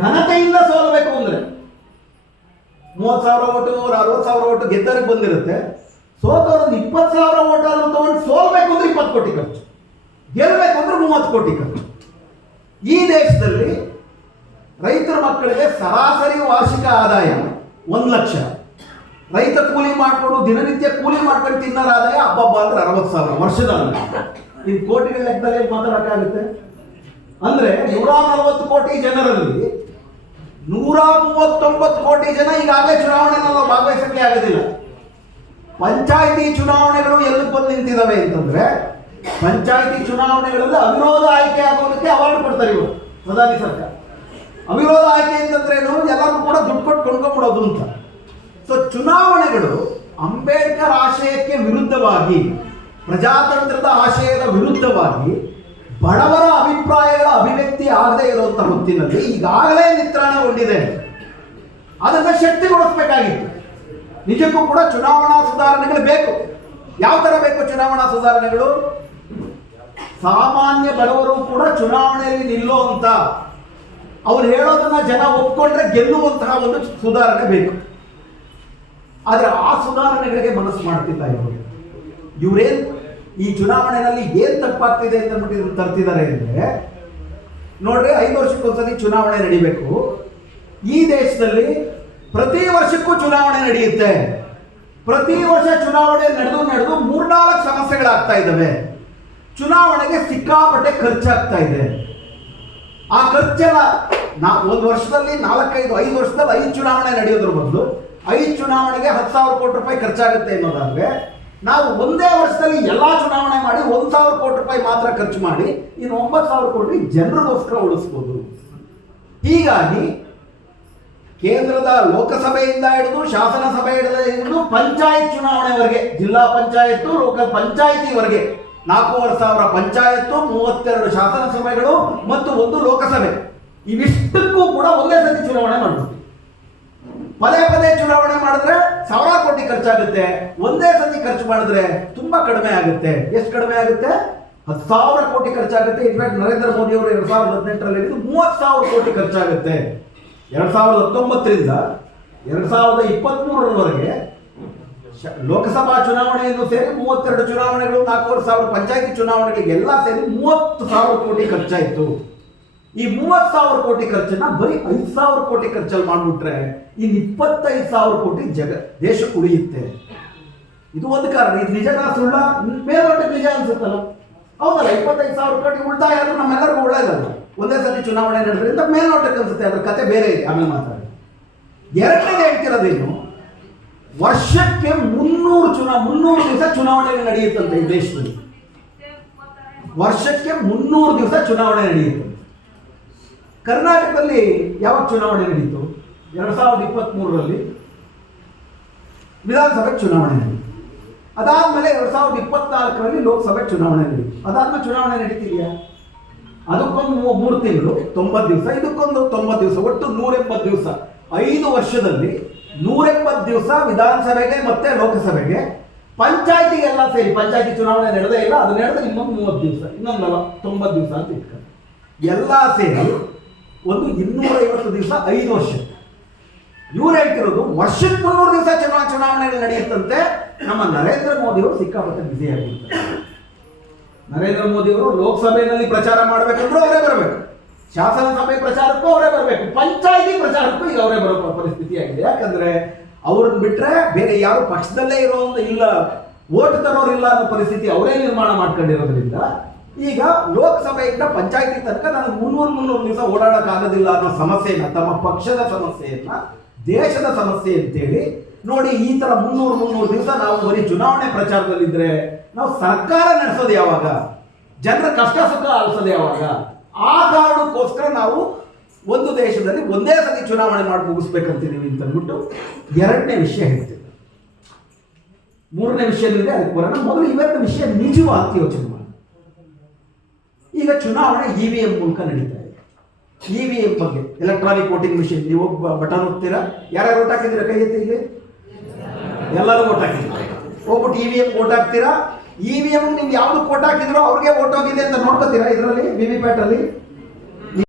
ಘನತೆಯಿಂದ ಸೋಲಬೇಕು ಅಂದ್ರೆ ಮೂವತ್ತು ಸಾವಿರ ಓಟು ನೂರ ಅರವತ್ತು ಸಾವಿರ ಓಟು ಗೆದ್ದರಿಗೆ ಬಂದಿರುತ್ತೆ. ಸೋತವ್ರ ಇಪ್ಪತ್ತು ಸಾವಿರ ಓಟ್ ಆದ್ರೂ ತಗೊಂಡು ಸೋಲ್ಬೇಕು ಅಂದ್ರೆ ಇಪ್ಪತ್ತು ಕೋಟಿ ಖರ್ಚು. ಗೆಲ್ಲಬೇಕು ಅಂದ್ರೆ ಮೂವತ್ತು ಕೋಟಿ ಖರ್ಚು. ಈ ದೇಶದಲ್ಲಿ ರೈತರ ಮಕ್ಕಳಿಗೆ ಸರಾಸರಿ ವಾರ್ಷಿಕ ಆದಾಯ ಒಂದು ಲಕ್ಷ. ರೈತ ಕೂಲಿ ಮಾಡಿಕೊಂಡು ದಿನನಿತ್ಯ ಕೂಲಿ ಮಾಡ್ಕೊಂಡು ತಿನ್ನೋರ ಆದಾಯ ಹಬ್ಬಬ್ಬ ಅಂದ್ರೆ ಅರವತ್ತು ಸಾವಿರ ವರ್ಷದ ಇದು ಕೋಟಿಗಳ ಲೆಕ್ಕದಲ್ಲಿ ಮಾತಾಡೋಕ್ಕಾಗುತ್ತೆ ಅಂದ್ರೆ ನೂರ ನಲವತ್ತು ಕೋಟಿ ಜನರಲ್ಲಿ ನೂರ ಮೂವತ್ತೊಂಬತ್ತು ಕೋಟಿ ಜನ ಈಗಾಗಲೇ ಚುನಾವಣೆ ಭಾಗವಹಿಸಕ್ಕೆ ಆಗೋದಿಲ್ಲ. ಪಂಚಾಯಿತಿ ಚುನಾವಣೆಗಳು ಎಲ್ಲಿಗೆ ಬಂದು ನಿಂತಿದ್ದಾವೆ ಅಂತಂದ್ರೆ, ಪಂಚಾಯಿತಿ ಚುನಾವಣೆಗಳಲ್ಲಿ ಅವಿರೋಧ ಆಯ್ಕೆ ಆಗೋದಕ್ಕೆ ಅವಾರ್ಡ್ ಕೊಡ್ತಾರೆ ಇವರು, ಪ್ರಧಾನಿ ಸರ್ಕಾರ. ಅವಿರೋಧ ಆಯ್ಕೆ ಅಂತಂದ್ರೆ ಎಲ್ಲರೂ ಕೂಡ ದುಡ್ಡು ಕೊಟ್ಟು ಕೊಂಡ್ಕೊಂಡ್ಬಿಡೋದು ಅಂತ. ಸೊ ಚುನಾವಣೆಗಳು ಅಂಬೇಡ್ಕರ್ ಆಶಯಕ್ಕೆ ವಿರುದ್ಧವಾಗಿ, ಪ್ರಜಾತಂತ್ರದ ಆಶಯದ ವಿರುದ್ಧವಾಗಿ ಬಡವರ ಅಭಿಪ್ರಾಯಗಳ ಅಭಿವ್ಯಕ್ತಿ ಆಗದೇ ಇರುವಂತ ಹೊತ್ತಿನಲ್ಲಿ ಈಗಾಗಲೇ ನಿತ್ರಾಣಗೊಂಡಿದೆ ಅದನ್ನು ಶಕ್ತಿಗೊಳಿಸಬೇಕಾಗಿತ್ತು ನಿಜಕ್ಕೂ ಕೂಡ ಚುನಾವಣಾ ಸುಧಾರಣೆಗಳು ಬೇಕು. ಯಾವ ತರ ಬೇಕು ಚುನಾವಣಾ ಸುಧಾರಣೆಗಳು? ಸಾಮಾನ್ಯ ಬಡವರು ಕೂಡ ಚುನಾವಣೆಯಲ್ಲಿ ನಿಲ್ಲುವಂತ ಅವ್ರು ಹೇಳೋದನ್ನ ಜನ ಒಪ್ಕೊಂಡ್ರೆ ಗೆಲ್ಲುವಂತಹ ಒಂದು ಸುಧಾರಣೆ ಬೇಕು. ಆದ್ರೆ ಆ ಸುಧಾರಣೆಗಳಿಗೆ ಮನಸ್ಸು ಮಾಡ್ತಿಲ್ಲ ಇವರು. ಇವರೇನ್ ಈ ಚುನಾವಣೆಯಲ್ಲಿ ಏನ್ ತಪ್ಪಾಗ್ತಿದೆ ಅಂತ ಅಂದ್ಬಿಟ್ಟು ತರ್ತಿದ್ದಾರೆ ಅಂದ್ರೆ, ನೋಡ್ರಿ ಐದು ವರ್ಷಕ್ಕೊಂದ್ಸತಿ ಚುನಾವಣೆ ನಡಿಬೇಕು. ಈ ದೇಶದಲ್ಲಿ ಪ್ರತಿ ವರ್ಷಕ್ಕೂ ಚುನಾವಣೆ ನಡೆಯುತ್ತೆ. ಪ್ರತಿ ವರ್ಷ ಚುನಾವಣೆ ನಡೆದು ನಡೆದು ಮೂರ್ನಾಲ್ಕು ಸಮಸ್ಯೆಗಳಾಗ್ತಾ ಇದ್ದಾವೆ. ಚುನಾವಣೆಗೆ ಸಿಕ್ಕಾಪಟ್ಟೆ ಖರ್ಚಾಗ್ತಾ ಇದೆ. ಆ ಖರ್ಚೆಲ್ಲ ನಾ ಒಂದು ವರ್ಷದಲ್ಲಿ ನಾಲ್ಕೈದು, ಐದು ವರ್ಷದಲ್ಲಿ ಐದು ಚುನಾವಣೆ ನಡೆಯೋದ್ರ ಬದಲು ಐದು ಚುನಾವಣೆಗೆ ಹತ್ತು ಸಾವಿರ ಕೋಟಿ ರೂಪಾಯಿ ಖರ್ಚಾಗುತ್ತೆ ಅನ್ನೋದಾದ್ರೆ ನಾವು ಒಂದೇ ವರ್ಷದಲ್ಲಿ ಎಲ್ಲ ಚುನಾವಣೆ ಮಾಡಿ ಒಂದ್ ಸಾವಿರ ಕೋಟಿ ರೂಪಾಯಿ ಮಾತ್ರ ಖರ್ಚು ಮಾಡಿ, ಇನ್ನು ಒಂಬತ್ತು ಸಾವಿರ ಕೋಟಿ ಜನರಿಗೋಸ್ಕರ ಉಳಿಸ್ಬೋದು. ಹೀಗಾಗಿ ಕೇಂದ್ರದ ಲೋಕಸಭೆಯಿಂದ ಹಿಡಿದು ಶಾಸನ ಸಭೆ ಹಿಡಿದು ಪಂಚಾಯತ್ ಚುನಾವಣೆವರೆಗೆ, ಜಿಲ್ಲಾ ಪಂಚಾಯತ್ ಲೋಕ ಪಂಚಾಯತಿವರೆಗೆ ನಾಲ್ಕೂವರೆ ಸಾವಿರ ಪಂಚಾಯತ್ತು, ಮೂವತ್ತೆರಡು ಶಾಸನ ಸಭೆಗಳು ಮತ್ತು ಒಂದು ಲೋಕಸಭೆ. ಇವಿಷ್ಟಕ್ಕೂ ಕೂಡ ಒಂದೇ ಸತಿ ಚುನಾವಣೆ ಮಾಡಬೇಕು ಪದೇ ಪದೇ ಚುನಾವಣೆ ಮಾಡಿದ್ರೆ ಸಾವಿರ ಕೋಟಿ ಖರ್ಚಾಗುತ್ತೆ. ಒಂದೇ ಸತಿ ಖರ್ಚು ಮಾಡಿದ್ರೆ ತುಂಬಾ ಕಡಿಮೆ ಆಗುತ್ತೆ. ಎಷ್ಟು ಕಡಿಮೆ ಆಗುತ್ತೆ? ಹತ್ತು ಸಾವಿರ ಕೋಟಿ ಖರ್ಚಾಗುತ್ತೆ. ಇನ್ಫ್ಯಾಕ್ಟ್ ನರೇಂದ್ರ ಮೋದಿ ಅವರು ಎರಡ್ ಸಾವಿರದ ಹದಿನೆಂಟರಲ್ಲಿ ಮೂವತ್ತು ಸಾವಿರ ಕೋಟಿ ಖರ್ಚಾಗುತ್ತೆ. ಎರಡ್ ಸಾವಿರದ ಹತ್ತೊಂಬತ್ತರಿಂದ ಎರಡ್ ಸಾವಿರದ ಇಪ್ಪತ್ತ್ಮೂರರವರೆಗೆ ಶ- ಲೋಕಸಭಾ ಚುನಾವಣೆಯನ್ನು ಸೇರಿ ಮೂವತ್ತೆರಡು ಚುನಾವಣೆಗಳು, ನಾಲ್ಕೂವರೆ ಸಾವಿರ ಪಂಚಾಯತಿ ಚುನಾವಣೆಗಳಿಗೆ ಎಲ್ಲ ಸೇರಿ ಮೂವತ್ತು ಸಾವಿರ ಕೋಟಿ ಖರ್ಚಾಯಿತು. ಈ ಮೂವತ್ತು ಸಾವಿರ ಕೋಟಿ ಖರ್ಚನ್ನ ಬರೀ ಐದು ಸಾವಿರ ಕೋಟಿ ಖರ್ಚಲ್ಲಿ ಮಾಡಿಬಿಟ್ರೆ ಇನ್ನು ಇಪ್ಪತ್ತೈದು ಸಾವಿರ ಕೋಟಿ ಜಗ ದೇಶಕ್ಕೆ ಉಳಿಯುತ್ತೆ. ಇದು ಒಂದು ಕಾರಣ. ಇದು ನಿಜನಾ ಸುಳ್ಳ? ಮೇಲ್ನೋಟಕ್ಕೆ ನಿಜ ಅನ್ಸುತ್ತಲ್ಲ. ಹೌದಲ್ಲ, ಇಪ್ಪತ್ತೈದು ಸಾವಿರ ಕೋಟಿ ಉಳಿತಾಯ ಆದ್ರೂ ನಮ್ಮೆಲ್ಲರಿಗೂ ಒಳ್ಳೇದಲ್ಲ. ಒಂದೇ ಸಲ ಚುನಾವಣೆ ನಡೆದ್ರಿಂದ ಮೇಲ್ನೋಟಕ್ಕೆ ಅನ್ಸುತ್ತೆ, ಅದ್ರ ಕತೆ ಬೇರೆ ಇದೆ. ಆಮೇಲೆ ಮಾತಾಡಿ. ಎರಡನೇದು ಹೇಳ್ತಿರೋದೇನು? ವರ್ಷಕ್ಕೆ ಮುನ್ನೂರು ಚುನಾ, ಮುನ್ನೂರು ದಿವಸ ಚುನಾವಣೆ ನಡೆಯುತ್ತಂತೆ ಈ ದೇಶದಲ್ಲಿ. ವರ್ಷಕ್ಕೆ ಮುನ್ನೂರು ದಿವಸ ಚುನಾವಣೆ ನಡೆಯುತ್ತೆ ಕರ್ನಾಟಕದಲ್ಲಿ ಯಾವಾಗ ಚುನಾವಣೆ ನಡೀತು? ಎರಡು ಸಾವಿರದ ಇಪ್ಪತ್ತ್ಮೂರರಲ್ಲಿ ವಿಧಾನಸಭೆ ಚುನಾವಣೆ ನಡೀತು. ಅದಾದ್ಮೇಲೆ ಎರಡು ಸಾವಿರದ ಇಪ್ಪತ್ನಾಲ್ಕರಲ್ಲಿ ಲೋಕಸಭೆ ಚುನಾವಣೆ ನಡೀತು. ಅದಾದಮೇಲೆ ಚುನಾವಣೆ ನಡೀತಿದೆಯಾ? ಅದಕ್ಕೊಂದು ಮೂರು ತಿಂಗಳು, ತೊಂಬತ್ತು ದಿವಸ, ಇದಕ್ಕೊಂದು ತೊಂಬತ್ತು ದಿವಸ, ಒಟ್ಟು ನೂರೆಂಬತ್ತು ದಿವಸ. ಐದು ವರ್ಷದಲ್ಲಿ ನೂರೆಂಬತ್ತು ದಿವಸ ವಿಧಾನಸಭೆಗೆ ಮತ್ತೆ ಲೋಕಸಭೆಗೆ ಪಂಚಾಯತಿಗೆಲ್ಲ ಸೇರಿ, ಪಂಚಾಯತಿ ಚುನಾವಣೆ ನಡೆದೇ ಇಲ್ಲ, ಅದು ನಡೆದ ಇನ್ನೊಂದು ಮೂವತ್ತು ದಿವಸ ಇನ್ನೊಂದಲ್ಲ ತೊಂಬತ್ತು ದಿವಸ ಅಂತ ಇಟ್ಕೊಂಡು ಎಲ್ಲ ಸೇರಿ ಒಂದು ಇನ್ನೂರೈವತ್ತು ದಿವಸ ಐದು ವರ್ಷ. ಇವ್ರು ಹೇಳ್ತಿರೋದು ವರ್ಷಕ್ಕೆ ಮುನ್ನೂರು ದಿವಸ ಚುನಾವಣೆ ಚುನಾವಣೆಗಳು ನಡೆಯುತ್ತಂತೆ ನಮ್ಮ ನರೇಂದ್ರ ಮೋದಿ ಅವರು ಸಿಕ್ಕಾಪಟ್ಟೆ ಬಿಸಿ ಆಗಿರ್ತಾರೆ. ನರೇಂದ್ರ ಮೋದಿ ಅವರು ಲೋಕಸಭೆಯಲ್ಲಿ ಪ್ರಚಾರ ಮಾಡಬೇಕಂದ್ರೆ ಅವರೇ ಬರಬೇಕು. ಶಾಸನ ಸಭೆ ಪ್ರಚಾರಕ್ಕೂ ಅವರೇ ಬರಬೇಕು. ಪಂಚಾಯತಿ ಪ್ರಚಾರಕ್ಕೂ ಈಗ ಅವರೇ ಬರೋ ಪರಿಸ್ಥಿತಿ ಆಗಿದೆ. ಯಾಕಂದ್ರೆ ಅವ್ರನ್ನ ಬಿಟ್ರೆ ಬೇರೆ ಯಾರು ಪಕ್ಷದಲ್ಲೇ ಇರೋ ಇಲ್ಲ, ಓಟ್ ತರೋರಿಲ್ಲ ಅನ್ನೋ ಪರಿಸ್ಥಿತಿ ಅವರೇ ನಿರ್ಮಾಣ ಮಾಡ್ಕೊಂಡಿರೋದ್ರಿಂದ ಈಗ ಲೋಕಸಭೆಯಿಂದ ಪಂಚಾಯತಿ ತನಕ ನನಗೆ ಮುನ್ನೂರು ಮುನ್ನೂರು ದಿವಸ ಓಡಾಡಕ್ಕಾಗೋದಿಲ್ಲ ಅನ್ನೋ ಸಮಸ್ಯೆಯನ್ನ, ತಮ್ಮ ಪಕ್ಷದ ಸಮಸ್ಯೆಯನ್ನ, ದೇಶದ ಸಮಸ್ಯೆ ಅಂತೇಳಿ ನೋಡಿ ಈ ತರ ಮುನ್ನೂರು ಮುನ್ನೂರು ದಿವಸ ನಾವು ಬರೀ ಚುನಾವಣೆ ಪ್ರಚಾರದಲ್ಲಿದ್ರೆ ನಾವು ಸರ್ಕಾರ ನಡೆಸೋದು ಯಾವಾಗ? ಜನರ ಕಷ್ಟ ಸುಖ ಆಲಿಸೋದು ಯಾವಾಗ? ಆ ಕಾರಣಕ್ಕೋಸ್ಕರ ನಾವು ಒಂದು ದೇಶದಲ್ಲಿ ಒಂದೇ ಸತಿ ಚುನಾವಣೆ ಮಾಡಿ ಮುಗಿಸ್ಬೇಕಂತಿದ್ದೀವಿ ಅಂತ ಅಂದ್ಬಿಟ್ಟು ಎರಡನೇ ವಿಷಯ ಹೇಳ್ತೀವಿ ಮೂರನೇ ವಿಷಯದಲ್ಲಿ ಅದಕ್ಕೆ ಬರೋಣ. ಮೊದಲು ಇವತ್ತಿನ ವಿಷಯ ನಿಜವಾಗಿ ಯೋಚನೆ. ಈಗ ಚುನಾವಣೆ ಇ ವಿ ಎಂ ಮೂಲಕ ನಡೀತಾ ಇದೆ. ಇ ವಿ ಎಂ ಬಗ್ಗೆ ಎಲೆಕ್ಟ್ರಾನಿಕ್ ವೋಟಿಂಗ್ ಮಿಷಿನ್ ನೀವು ಬಟನ್ ಹೋಗ್ತೀರಾ ಯಾರ್ಯಾರು ಓಟ್ ಹಾಕಿದ್ದೀರಾ ಕೈ ಎತ್ತಿ ಇಲ್ಲಿ? ಎಲ್ಲರೂ ಓಟ್ ಹಾಕಿದ್ರೆ ಹೋಗ್ಬಿಟ್ಟು ಇ ವಿ ಎಂ ಓಟ್ ಹಾಕ್ತೀರಾ? ಇ ವಿ ಎಂ ನಿಮ್ಗೆ ಯಾವ್ದು ಓಟ್ ಹಾಕಿದ್ರು ಅವ್ರಿಗೆ ಓಟ್ ಹೋಗಿದೆ ಅಂತ ನೋಡ್ಕೋತೀರಾ ಇದರಲ್ಲಿ ವಿ ವಿ ಪ್ಯಾಟ್ ಅಲ್ಲಿ